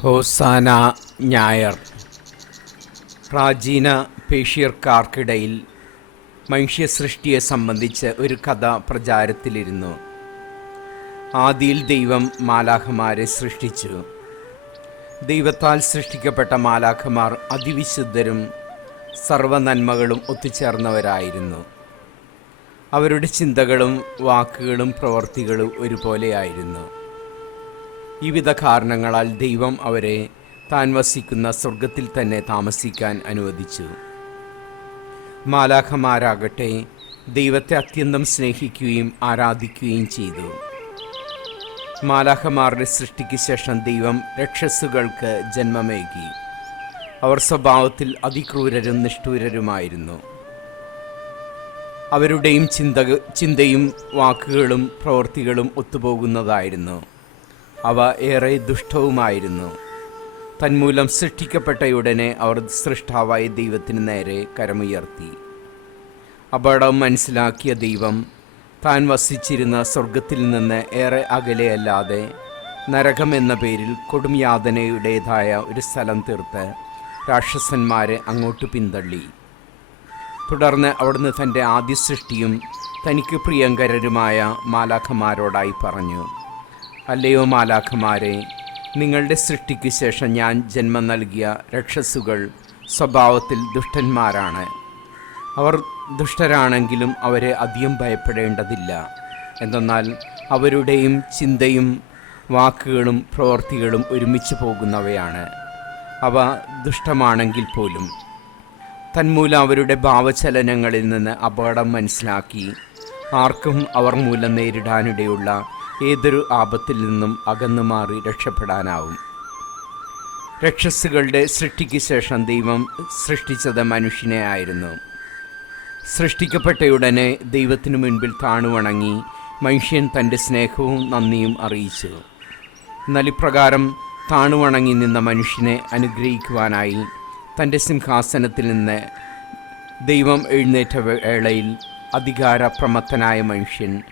ഹോസാന ഞായർ. പ്രാചീന പേഷ്യർക്കാർക്കിടയിൽ മനുഷ്യ സൃഷ്ടിയെ സംബന്ധിച്ച് ഒരു കഥ പ്രചാരത്തിലിരുന്നു. ആദിയിൽ ദൈവം മാലാഖമാരെ സൃഷ്ടിച്ചു. ദൈവത്താൽ സൃഷ്ടിക്കപ്പെട്ട മാലാഖമാർ അതിവിശുദ്ധരും സർവനന്മകളും ഒത്തുചേർന്നവരായിരുന്നു. അവരുടെ ചിന്തകളും വാക്കുകളും പ്രവർത്തികളും ഒരുപോലെയായിരുന്നു. വിവിധ കാരണങ്ങളാൽ ദൈവം അവരെ താൻ വസിക്കുന്ന സ്വർഗത്തിൽ തന്നെ താമസിക്കാൻ അനുവദിച്ചു. മാലാഖമാരാകട്ടെ ദൈവത്തെ അത്യന്തം സ്നേഹിക്കുകയും ആരാധിക്കുകയും ചെയ്തു. മാലാഖമാരുടെ സൃഷ്ടിക്ക് ശേഷം ദൈവം രക്ഷസുകൾക്ക് ജന്മമേകി. അവർ സ്വഭാവത്തിൽ അതിക്രൂരരും നിഷ്ഠൂരരുമായിരുന്നു. അവരുടെയും ചിന്ത ചിന്തയും വാക്കുകളും പ്രവൃത്തികളും ഒത്തുപോകുന്നതായിരുന്നു. അവ ഏറെ ദുഷ്ടവുമായിരുന്നു. തന്മൂലം സൃഷ്ടിക്കപ്പെട്ടയുടനെ അവർ സൃഷ്ടാവായ ദൈവത്തിന് നേരെ കരമുയർത്തി. അപകടം മനസ്സിലാക്കിയ ദൈവം താൻ വസിച്ചിരുന്ന സ്വർഗത്തിൽ നിന്ന് ഏറെ അകലെയല്ലാതെ നരകം എന്ന പേരിൽ കൊടും യാതനയുടേതായ ഒരു സ്ഥലം തീർത്ത് രാക്ഷസന്മാരെ അങ്ങോട്ട് പിന്തള്ളി. തുടർന്ന് അവിടുന്ന് തന്റെ ആദ്യ സൃഷ്ടിയും തനിക്ക് പ്രിയങ്കരരുമായ മാലാഖമാരോടായി പറഞ്ഞു. അല്ലയോ മാലാഖമാരെ നിങ്ങളുടെ സൃഷ്ടിക്ക് ശേഷം ഞാൻ ജന്മം നൽകിയ രക്ഷസുകൾ സ്വഭാവത്തിൽ ദുഷ്ടന്മാരാണ്. അവർ ദുഷ്ടരാണെങ്കിലും അവരെ അധികം ഭയപ്പെടേണ്ടതില്ല. എന്തെന്നാൽ അവരുടെയും ചിന്തയും വാക്കുകളും പ്രവൃത്തികളും ഒരുമിച്ച് പോകുന്നവയാണ്. അവ ദുഷ്ടമാണെങ്കിൽ പോലും. തന്മൂലം അവരുടെ ഭാവചലനങ്ങളിൽ നിന്ന് അപകടം മനസ്സിലാക്കി ആർക്കും അവർ മൂലം നേരിടാനിടയുള്ള ഏതൊരു ആപത്തിൽ നിന്നും അകന്നു മാറി രക്ഷപ്പെടാനാവും. രക്ഷസുകളുടെ സൃഷ്ടിക്ക് ശേഷം ദൈവം സൃഷ്ടിച്ചത് മനുഷ്യനെ ആയിരുന്നു. സൃഷ്ടിക്കപ്പെട്ടയുടനെ ദൈവത്തിനു മുൻപിൽ താണുവണങ്ങി മനുഷ്യൻ തന്റെ സ്നേഹവും നന്ദിയും അറിയിച്ചു. നലിപ്രകാരം താണുവണങ്ങി നിന്ന മനുഷ്യനെ അനുഗ്രഹിക്കുവാനായി തന്റെ സിംഹാസനത്തിൽ നിന്ന് ദൈവം എഴുന്നേറ്റ വേളയിൽ അധികാരപ്രമത്തനായ മനുഷ്യൻ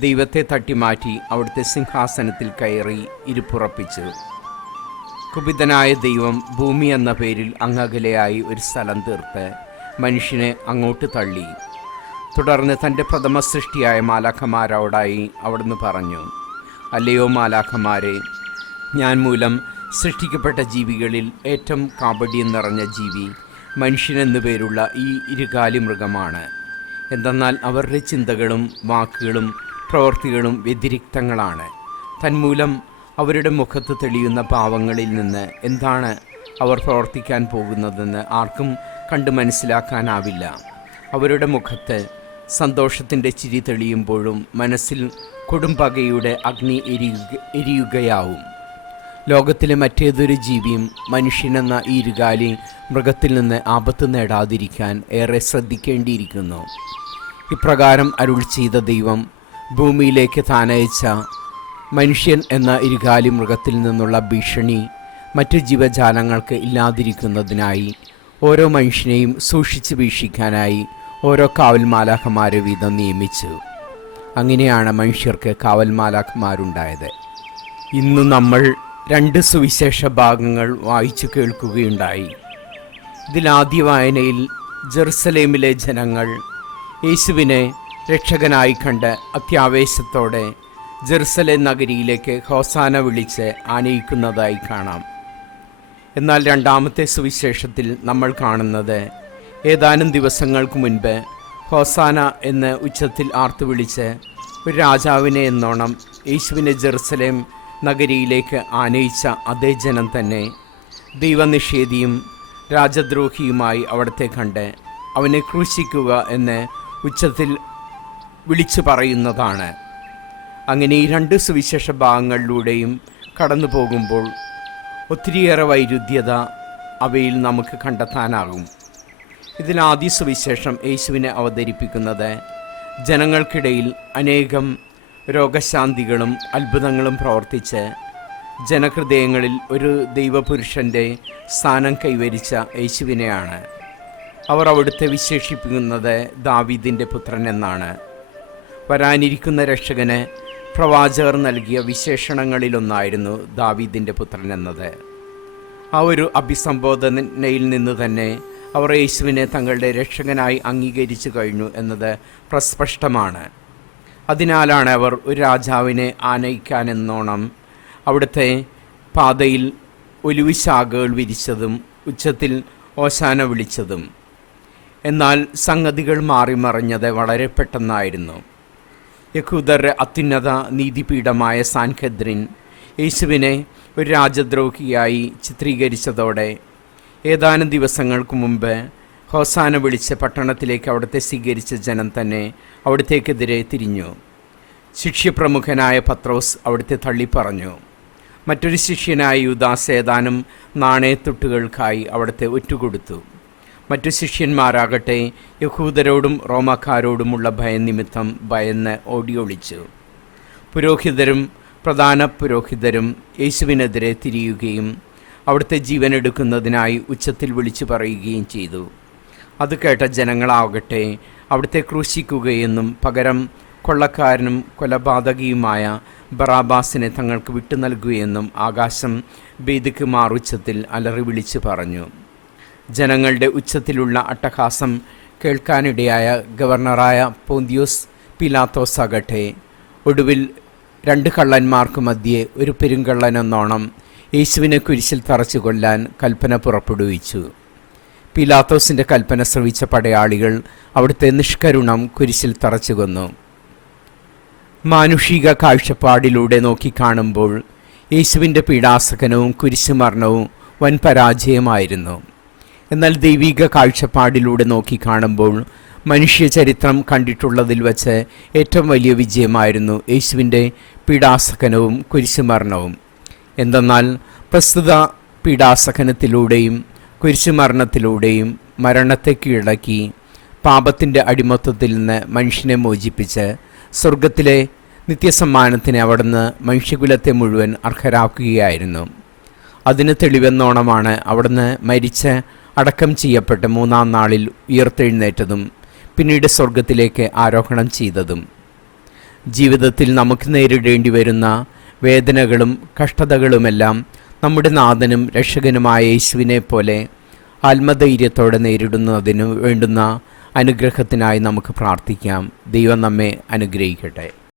ദൈവത്തെ തട്ടിമാറ്റി അവിടുത്തെ സിംഹാസനത്തിൽ കയറി ഇരുപ്പുറപ്പിച്ചു. കുപിതനായ ദൈവം ഭൂമി എന്ന പേരിൽ അങ്ങകലെയായി ഒരു സ്ഥലം തീർത്ത് മനുഷ്യനെ അങ്ങോട്ട് തള്ളി. തുടർന്ന് തന്റെ പ്രഥമ സൃഷ്ടിയായ മാലാഖമാരോടായി അവിടുന്ന് പറഞ്ഞു അല്ലയോ മാലാഖമാരെ ഞാൻ മൂലം സൃഷ്ടിക്കപ്പെട്ട ജീവികളിൽ ഏറ്റവും കാപട്യം നിറഞ്ഞ ജീവി മനുഷ്യനെന്നു പേരുള്ള ഈ ഇരുകാലി മൃഗമാണ്. എന്തെന്നാൽ അവരുടെ ചിന്തകളും വാക്കുകളും പ്രവൃത്തികളും വ്യതിരിക്തങ്ങളാണ്. തന്മൂലം അവരുടെ മുഖത്ത് തെളിയുന്ന പാവങ്ങളിൽ നിന്ന് എന്താണ് അവർ പ്രവർത്തിക്കാൻ പോകുന്നതെന്ന് ആർക്കും കണ്ടു മനസ്സിലാക്കാനാവില്ല. അവരുടെ മുഖത്ത് സന്തോഷത്തിന്റെ ചിരി തെളിയുമ്പോഴും മനസ്സിൽ കൊടുംപകയുടെ അഗ്നി എരിയുക എരിയുകയാവും. ലോകത്തിലെ മറ്റേതൊരു ജീവിയും മനുഷ്യനെന്ന ഈ ഇരുകാലി മൃഗത്തിൽ നിന്ന് ആപത്ത് നേടാതിരിക്കാൻ ഏറെ ശ്രദ്ധിക്കേണ്ടിയിരിക്കുന്നു. ഇപ്രകാരം അരുൾ ചെയ്ത ദൈവം ഭൂമിയിലേക്ക് താനയച്ച മനുഷ്യൻ എന്ന ഇരുകാലി മൃഗത്തിൽ നിന്നുള്ള ഭീഷണി മറ്റു ജീവജാലങ്ങൾക്ക് ഇല്ലാതിരിക്കുന്നതിനായി ഓരോ മനുഷ്യനെയും സൂക്ഷിച്ച് വീക്ഷിക്കാനായി ഓരോ കാവൽമാലാഖമാരെ വീതം നിയമിച്ചു. അങ്ങനെയാണ് മനുഷ്യർക്ക് കാവൽമാലാഖമാരുണ്ടായത്. ഇന്ന് നമ്മൾ രണ്ട് സുവിശേഷ ഭാഗങ്ങൾ വായിച്ചു കേൾക്കുകയുണ്ടായി. ഇതിലാദ്യ വായനയിൽ ജെറുസലേമിലെ ജനങ്ങൾ യേശുവിനെ രക്ഷകനായി കണ്ട് അത്യാവേശത്തോടെ ജെറുസലേം നഗരിയിലേക്ക് ഹോസാന വിളിച്ച് ആനയിക്കുന്നതായി കാണാം. എന്നാൽ രണ്ടാമത്തെ സുവിശേഷത്തിൽ നമ്മൾ കാണുന്നത് ഏതാനും ദിവസങ്ങൾക്ക് മുൻപ് ഹോസാന എന്ന് ഉച്ചത്തിൽ ആർത്തു വിളിച്ച് ഒരു രാജാവിനെ എന്നോണം യേശുവിനെ ജെറുസലേം നഗരിയിലേക്ക് ആനയിച്ച അതേ ജനം തന്നെ ദൈവനിഷേധിയും രാജദ്രോഹിയുമായി അവിടത്തെ കണ്ട് അവനെ ക്രൂശിക്കുക എന്ന് ഉച്ചത്തിൽ വിളിച്ചു പറയുന്നതാണ്. അങ്ങനെ ഈ രണ്ട് സുവിശേഷ ഭാഗങ്ങളിലൂടെയും കടന്നു പോകുമ്പോൾ ഒത്തിരിയേറെ വൈരുദ്ധ്യത അവയിൽ നമുക്ക് കണ്ടെത്താനാകും. ഇതിൽ സുവിശേഷം യേശുവിനെ അവതരിപ്പിക്കുന്നത് ജനങ്ങൾക്കിടയിൽ അനേകം രോഗശാന്തികളും അത്ഭുതങ്ങളും പ്രവർത്തിച്ച് ജനഹൃദയങ്ങളിൽ ഒരു ദൈവപുരുഷന്റെ സ്ഥാനം കൈവരിച്ച യേശുവിനെയാണ്. അവർ അവിടുത്തെ വിശേഷിപ്പിക്കുന്നത് ദാവീദിന്റെ പുത്രൻ എന്നാണ്. വരാനിരിക്കുന്ന രക്ഷകന് പ്രവാചകർ നൽകിയ വിശേഷണങ്ങളിലൊന്നായിരുന്നു ദാവീദിന്റെ പുത്രൻ എന്നത്. ആ ഒരു അഭിസംബോധനയിൽ നിന്ന് തന്നെ അവർ യേശുവിനെ തങ്ങളുടെ രക്ഷകനായി അംഗീകരിച്ചു കഴിഞ്ഞു എന്നത് പ്രസ്പഷ്ടമാണ്. അതിനാലാണ് അവർ ഒരു രാജാവിനെ ആനയിക്കാനെന്നോണം അവിടുത്തെ പാതയിൽ ഒലുവിശാഖകൾ വിരിച്ചതും ഉച്ചത്തിൽ ഓശാന വിളിച്ചതും. എന്നാൽ സംഗതികൾ മാറിമറിഞ്ഞത് വളരെ പെട്ടെന്നായിരുന്നു. യഹൂദരുടെ അത്യുന്നത നീതിപീഠമായ സാൻഖദ്രിൻ യേശുവിനെ ഒരു രാജദ്രോഹിയായി ചിത്രീകരിച്ചതോടെ ഏതാനും ദിവസങ്ങൾക്ക് മുമ്പ് ഹോസാന വിളിച്ച് പട്ടണത്തിലേക്ക് അവിടുത്തെ സ്വീകരിച്ച ജനം തന്നെ അവിടത്തേക്കെതിരെ തിരിഞ്ഞു. ശിഷ്യപ്രമുഖനായ പത്രോസ് അവിടുത്തെ തള്ളിപ്പറഞ്ഞു. മറ്റൊരു ശിഷ്യനായ യുദാസ് ഏതാനും നാണയത്തൊട്ടുകൾക്കായി അവിടുത്തെ ഒറ്റുകൊടുത്തു. മറ്റു ശിഷ്യന്മാരാകട്ടെ യഹൂദരോടും റോമാക്കാരോടുമുള്ള ഭയനിമിത്തം ഭയന്ന് ഓടിയൊളിച്ചു. പുരോഹിതരും പ്രധാന പുരോഹിതരും യേശുവിനെതിരെ തിരിയുകയും അവിടുത്തെ ജീവനെടുക്കുന്നതിനായി ഉച്ചത്തിൽ വിളിച്ചു പറയുകയും ചെയ്തു. അത് കേട്ട ജനങ്ങളാകട്ടെ അവിടുത്തെ ക്രൂശിക്കുകയെന്നും പകരം കൊള്ളക്കാരനും കൊലപാതകിയുമായ ബറാബാസിനെ തങ്ങൾക്ക് വിട്ടു നൽകുകയെന്നും ആകാശം ബേദിക്ക് മാറുച്ചത്തിൽ അലറി വിളിച്ചു പറഞ്ഞു. ജനങ്ങളുടെ ഉച്ചത്തിലുള്ള അട്ടഹാസം കേൾക്കാനിടയായ ഗവർണറായ പോന്തിയോസ് പിലാത്തോസ് ആകട്ടെ ഒടുവിൽ രണ്ട് കള്ളന്മാർക്ക് മധ്യേ ഒരു പെരുങ്കള്ളനെന്നോണം യേശുവിനെ കുരിശിൽ തറച്ചു കൊല്ലാൻ കൽപ്പന പുറപ്പെടുവിച്ചു. പിലാത്തോസിന്റെ കൽപ്പന ശ്രവിച്ച പടയാളികൾ അവിടുത്തെ നിഷ്കരുണം കുരിശിൽ തറച്ചു കൊന്നു. മാനുഷിക കാഴ്ചപ്പാടിലൂടെ നോക്കിക്കാണുമ്പോൾ യേശുവിന്റെ പീഡാസകനവും കുരിശുമരണവും വൻ പരാജയമായിരുന്നു എന്നാൽ ദൈവിക കാഴ്ചപ്പാടിലൂടെ നോക്കിക്കാണുമ്പോൾ മനുഷ്യ ചരിത്രം കണ്ടിട്ടുള്ളതിൽ വച്ച് ഏറ്റവും വലിയ വിജയമായിരുന്നു യേശുവിന്റെ പീഡാസഹനവും കുരിശുമരണവും. എന്തെന്നാൽ പ്രസ്തുത പീഡാസഹനത്തിലൂടെയും കുരിശുമരണത്തിലൂടെയും മരണത്തെ കീഴടക്കി പാപത്തിന്റെ അടിമത്വത്തിൽ നിന്ന് മനുഷ്യനെ മോചിപ്പിച്ച് സ്വർഗത്തിലെ നിത്യസമ്മാനത്തിന് അവിടുന്ന് മനുഷ്യകുലത്തെ മുഴുവൻ അർഹരാക്കുകയായിരുന്നു. അതിന് തെളിവെന്നോണമാണ് അവിടുന്ന് മരിച്ച് അടക്കം ചെയ്യപ്പെട്ട് മൂന്നാം നാളിൽ ഉയർത്തെഴുന്നേറ്റതും പിന്നീട് സ്വർഗത്തിലേക്ക് ആരോഹണം ചെയ്തതും. ജീവിതത്തിൽ നമുക്ക് നേരിടേണ്ടി വരുന്ന വേദനകളും കഷ്ടതകളുമെല്ലാം നമ്മുടെ നാഥനും രക്ഷകനുമായ യേശുവിനെ പോലെ ആത്മധൈര്യത്തോടെ നേരിടുന്നതിന് വേണ്ടുന്ന അനുഗ്രഹത്തിനായി നമുക്ക് പ്രാർത്ഥിക്കാം. ദൈവം നമ്മെ അനുഗ്രഹിക്കട്ടെ.